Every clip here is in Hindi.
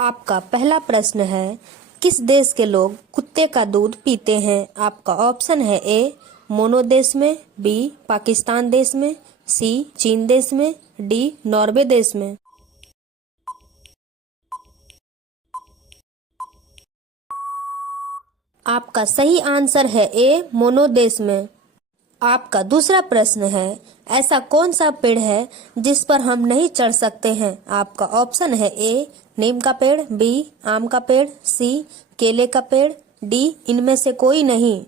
आपका पहला प्रश्न है, किस देश के लोग कुत्ते का दूध पीते हैं? आपका ऑप्शन है ए मोनो देश में, बी पाकिस्तान देश में, सी चीन देश में, डी नॉर्वे देश में। आपका सही आंसर है ए मोनो देश में। आपका दूसरा प्रश्न है, ऐसा कौन सा पेड़ है जिस पर हम नहीं चढ़ सकते हैं? आपका ऑप्शन है ए नीम का पेड़, बी आम का पेड़, सी केले का पेड़, डी इनमें से कोई नहीं।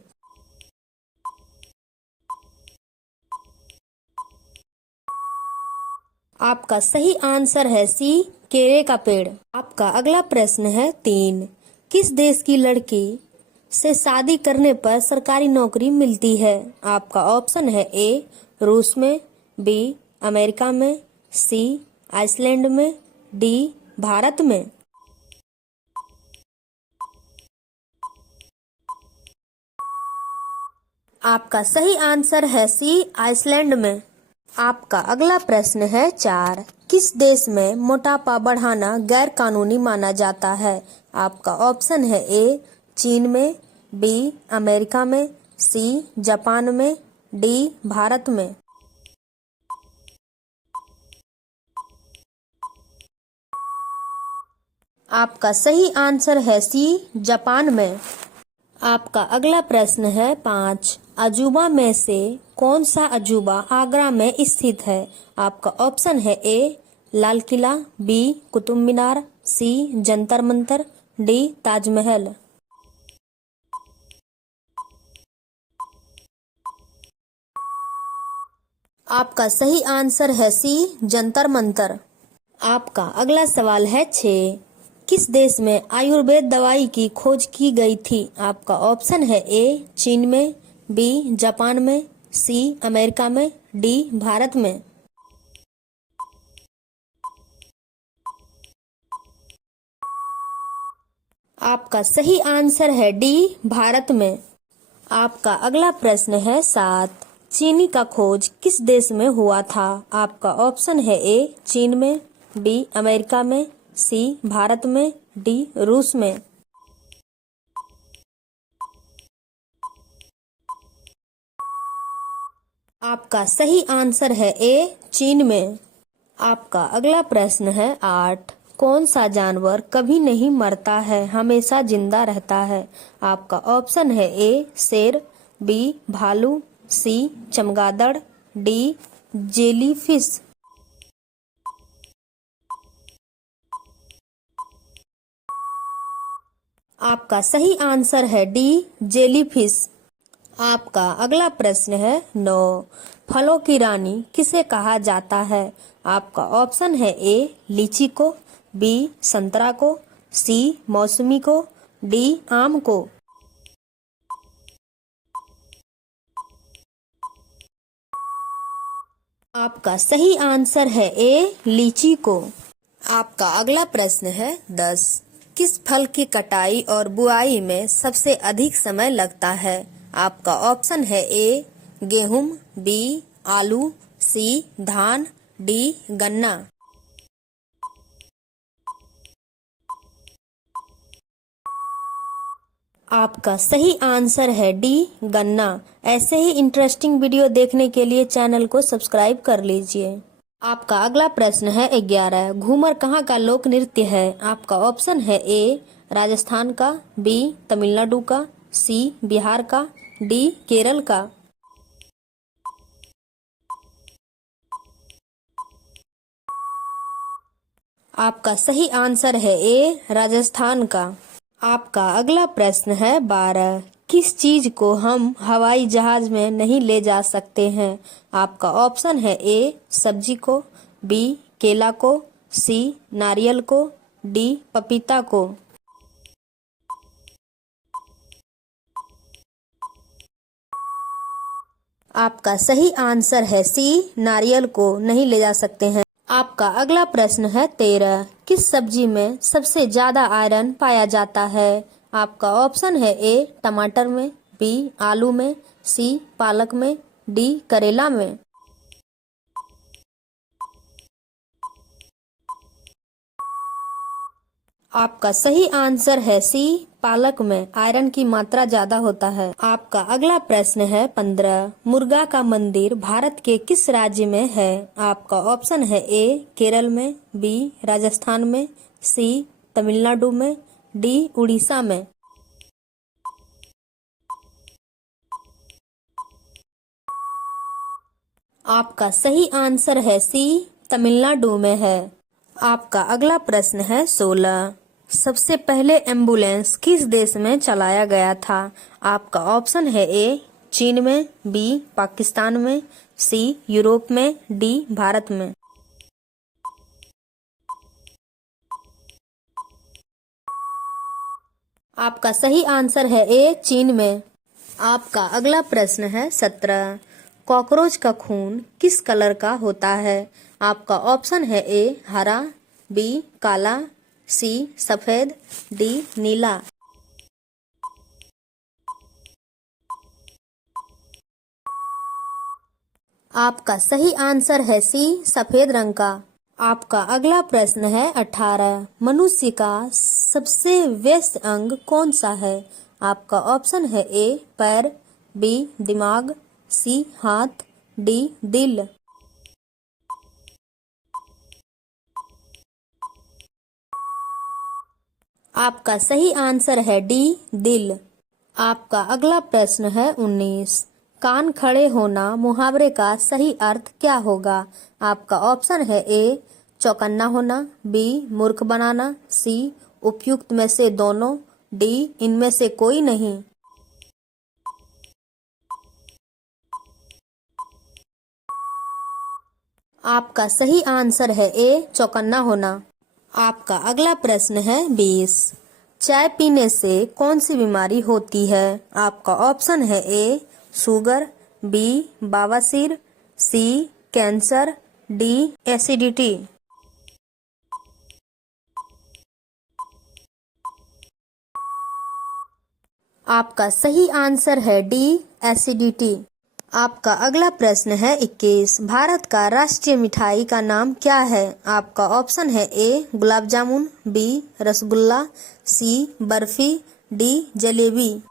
आपका सही आंसर है सी केले का पेड़। आपका अगला प्रश्न है 3, किस देश की लड़की से शादी करने पर सरकारी नौकरी मिलती है? आपका ऑप्शन है ए रूस में, बी अमेरिका में, सी आइसलैंड में, डी भारत में। आपका सही आंसर है सी आइसलैंड में। आपका अगला प्रश्न है 4, किस देश में मोटापा बढ़ाना गैर कानूनी माना जाता है? आपका ऑप्शन है ए चीन में, बी अमेरिका में, सी जापान में, डी भारत में। आपका सही आंसर है सी जापान में। आपका अगला प्रश्न है 5, अजूबा में से कौन सा अजूबा आगरा में स्थित है? आपका ऑप्शन है ए लाल किला, बी कुतुब मीनार, सी जंतर मंतर, डी ताजमहल। आपका सही आंसर है सी जंतर मंतर। आपका अगला सवाल है 6, किस देश में आयुर्वेद दवाई की खोज की गई थी? आपका ऑप्शन है ए चीन में, बी जापान में, सी अमेरिका में, डी भारत में। आपका सही आंसर है डी भारत में। आपका अगला प्रश्न है 7, चीनी का खोज किस देश में हुआ था? आपका ऑप्शन है ए चीन में, बी अमेरिका में, सी भारत में, डी रूस में। आपका सही आंसर है ए चीन में। आपका अगला प्रश्न है 8, कौन सा जानवर कभी नहीं मरता है, हमेशा जिंदा रहता है? आपका ऑप्शन है ए शेर, बी भालू, सी चमगादड़, डी जेलीफिश। आपका सही आंसर है डी जेलीफिश। आपका अगला प्रश्न है 9, फलों की रानी किसे कहा जाता है? आपका ऑप्शन है ए लीची को, बी संतरा को, सी मौसमी को, डी आम को। आपका सही आंसर है ए लीची को। आपका अगला प्रश्न है 10, किस फल की कटाई और बुआई में सबसे अधिक समय लगता है? आपका ऑप्शन है ए गेहूं, बी आलू, सी धान, डी गन्ना। आपका सही आंसर है डी गन्ना। ऐसे ही इंटरेस्टिंग वीडियो देखने के लिए चैनल को सब्सक्राइब कर लीजिए। आपका अगला प्रश्न है 11, घूमर कहाँ का लोक नृत्य है? आपका ऑप्शन है ए राजस्थान का, बी तमिलनाडु का, सी बिहार का, डी केरल का। आपका सही आंसर है ए राजस्थान का। आपका अगला प्रश्न है 12, किस चीज को हम हवाई जहाज में नहीं ले जा सकते हैं? आपका ऑप्शन है ए सब्जी को, बी केला को, सी नारियल को, डी पपीता को। आपका सही आंसर है सी नारियल को नहीं ले जा सकते हैं। आपका अगला प्रश्न है 13, किस सब्जी में सबसे ज्यादा आयरन पाया जाता है? आपका ऑप्शन है ए टमाटर में, बी आलू में, सी पालक में, डी करेला में। आपका सही आंसर है सी, पालक में आयरन की मात्रा ज्यादा होता है। आपका अगला प्रश्न है 15, मुर्गा का मंदिर भारत के किस राज्य में है? आपका ऑप्शन है ए केरल में, बी राजस्थान में, सी तमिलनाडु में, डी उड़ीसा में। आपका सही आंसर है सी, तमिलनाडु में है। आपका अगला प्रश्न है 16, सबसे पहले एम्बुलेंस किस देश में चलाया गया था? आपका ऑप्शन है ए चीन में, बी पाकिस्तान में, सी यूरोप में, डी भारत में। आपका सही आंसर है ए चीन में। आपका अगला प्रश्न है 17, कॉकरोच का खून किस कलर का होता है? आपका ऑप्शन है ए हरा, बी काला, सी सफेद, डी नीला। आपका सही आंसर है सी, सफेद रंग का। आपका अगला प्रश्न है 18, मनुष्य का सबसे व्यस्त अंग कौन सा है? आपका ऑप्शन है ए पैर, बी दिमाग, सी हाथ, डी दिल। आपका सही आंसर है डी दिल। आपका अगला प्रश्न है 19, कान खड़े होना मुहावरे का सही अर्थ क्या होगा? आपका ऑप्शन है ए चौकन्ना होना, बी मूर्ख बनाना, सी उपयुक्त में से दोनों, डी इनमें से कोई नहीं। आपका सही आंसर है ए चौकन्ना होना। आपका अगला प्रश्न है 20, चाय पीने से कौन सी बीमारी होती है? आपका ऑप्शन है ए शुगर, बी बवासीर, सी कैंसर, डी एसिडिटी। आपका सही आंसर है डी एसिडिटी। आपका अगला प्रश्न है 21, भारत का राष्ट्रीय मिठाई का नाम क्या है? आपका ऑप्शन है ए गुलाब जामुन, बी रसगुल्ला, सी बर्फी, डी जलेबी।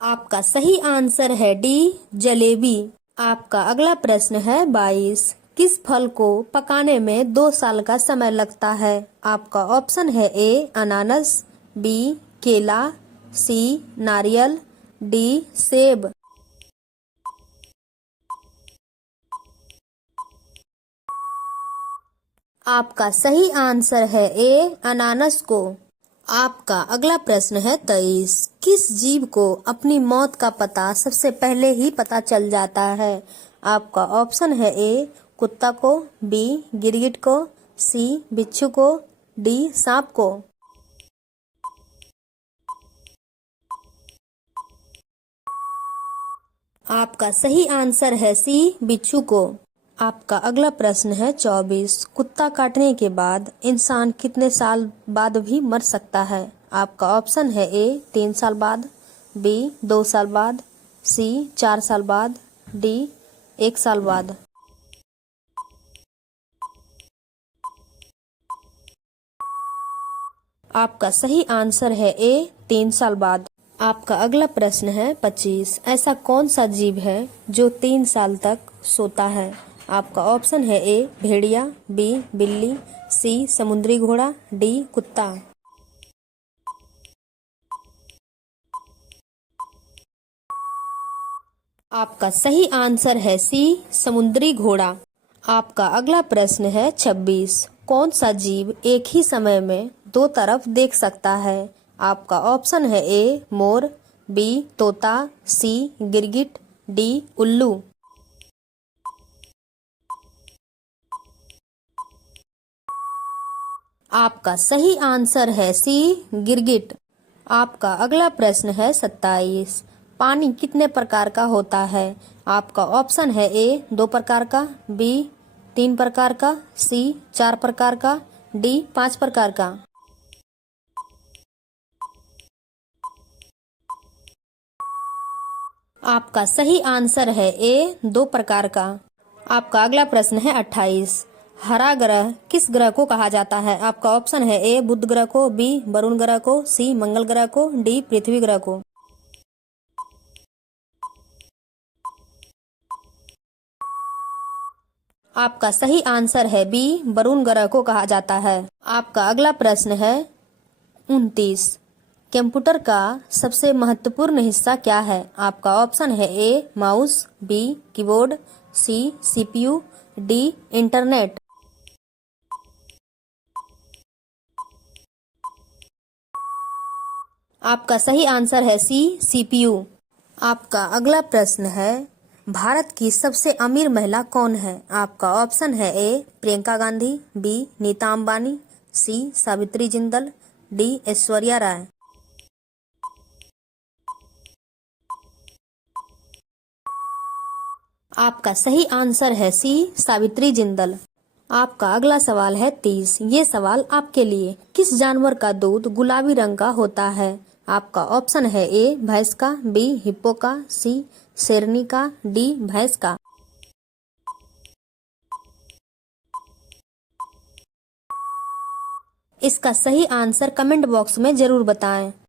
आपका सही आंसर है डी जलेबी। आपका अगला प्रश्न है 22, किस फल को पकाने में 2 साल का समय लगता है? आपका ऑप्शन है ए अनानास, बी केला, सी नारियल, डी सेब। आपका सही आंसर है ए अनानास को। आपका अगला प्रश्न है 23, किस जीव को अपनी मौत का पता सबसे पहले ही पता चल जाता है? आपका ऑप्शन है ए कुत्ता को, बी गिरगिट को, सी बिच्छू को, डी सांप को। आपका सही आंसर है सी बिच्छू को। आपका अगला प्रश्न है 24, कुत्ता काटने के बाद इंसान कितने साल बाद भी मर सकता है? आपका ऑप्शन है ए 3 साल बाद, बी 2 साल बाद, सी 4 साल बाद, डी 1 साल बाद। आपका सही आंसर है ए 3 साल बाद। आपका अगला प्रश्न है 25, ऐसा कौन सा जीव है जो 3 साल तक सोता है? आपका ऑप्शन है ए भेड़िया, बी बिल्ली, सी समुद्री घोड़ा, डी कुत्ता। आपका सही आंसर है सी समुद्री घोड़ा। आपका अगला प्रश्न है 26, कौन सा जीव एक ही समय में 2 तरफ देख सकता है? आपका ऑप्शन है ए मोर, बी तोता, सी गिरगिट, डी उल्लू। आपका सही आंसर है सी गिरगिट। आपका अगला प्रश्न है 27, पानी कितने प्रकार का होता है? आपका ऑप्शन है ए 2 प्रकार का, बी 3 प्रकार का, सी 4 प्रकार का, डी 5 प्रकार का। आपका सही आंसर है ए 2 प्रकार का। आपका अगला प्रश्न है 28। हरा ग्रह किस ग्रह को कहा जाता है? आपका ऑप्शन है ए बुध ग्रह को, बी वरुण ग्रह को, सी मंगल ग्रह को, डी पृथ्वी ग्रह को। आपका सही आंसर है बी वरुण ग्रह को कहा जाता है। आपका अगला प्रश्न है 29। कंप्यूटर का सबसे महत्वपूर्ण हिस्सा क्या है? आपका ऑप्शन है A mouse, B keyboard, C CPU, D internet. आपका सही आंसर है सी सीपीयू। आपका अगला प्रश्न है भारत की सबसे अमीर महिला कौन है? आपका ऑप्शन है ए प्रियंका गांधी, बी नीता अंबानी, सी सावित्री जिंदल, डी ऐश्वर्या राय। आपका सही आंसर है सी सावित्री जिंदल। आपका अगला सवाल है 30। ये सवाल आपके लिए। किस जानवर का दूध गुलाबी रंग का होता है? आपका ऑप्शन है ए भैंस का, बी हिप्पो का, सी शेरनी का, डी भैंस का। इसका सही आंसर कमेंट बॉक्स में जरूर बताएं।